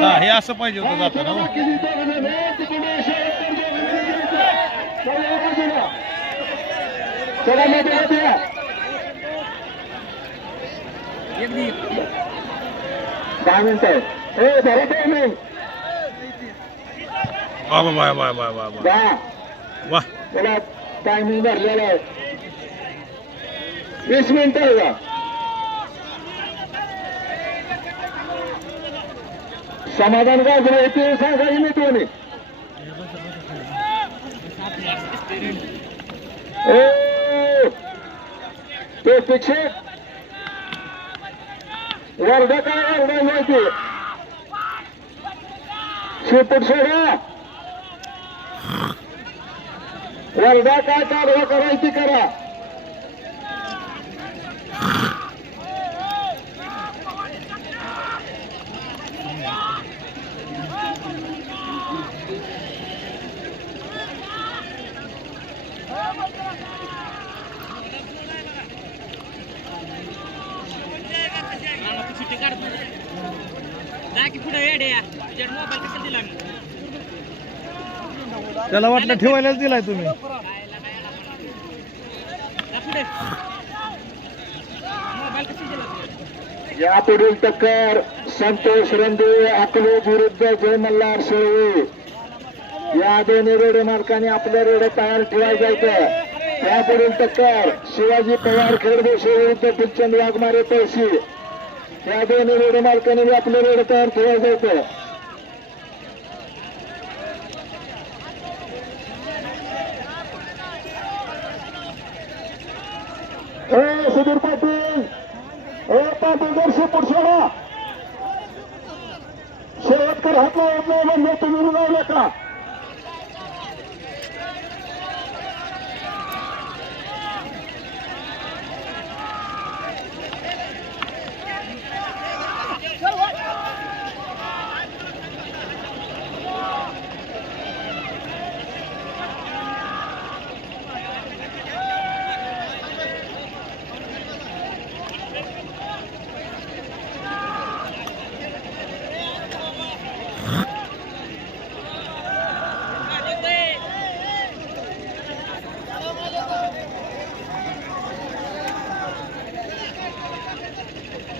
हा हे असं पाहिजे होतं जाताना हो. बाकीची दोघं वा वा वा वा वा वा वा. वा. त्याला टायमिंग भरलेला आहे. वीस मिनिटं आहे का समाधान गाजर येते सांगायची नाही कोणी ए, ते शिक्षक वर्धा काय वर्धा माहिती? शेपूट सोडा. वर्धा काय कारवा करायची करा. सुट्टी काढत पुढे येड्या तुझ्या मोबाईल कसा दिला मी? त्याला वाटलं ठेवायलाच दिलाय तुम्ही. या पुढील टक्कर संतोष रंदे आपले विरुद्ध जय मल्हार शेळवे या दोन्ही रेडे मालकांनी आपल्या रेडे तयार ठेवायचा होतं या पुढील टक्कर शिवाजी पवार खेळदेशे विरुद्ध फुलचंद वाघमारे पैसे या दोन्ही रेडे मालकांनी आपले रेडे तयार ठेवायचं होतं सुधीर पाटील. ए पाटील दर्शक पुढच्या शेवटकर हात लावत नाही म्हणजे तुम्ही लावलं का?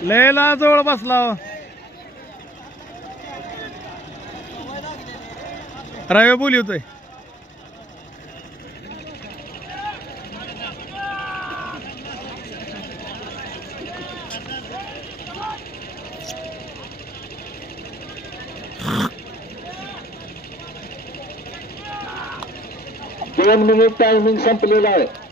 लयला जवळ बसला हो. रवे बोली होतोय. दोन मिनिट टायमिंग संपलेला आहे.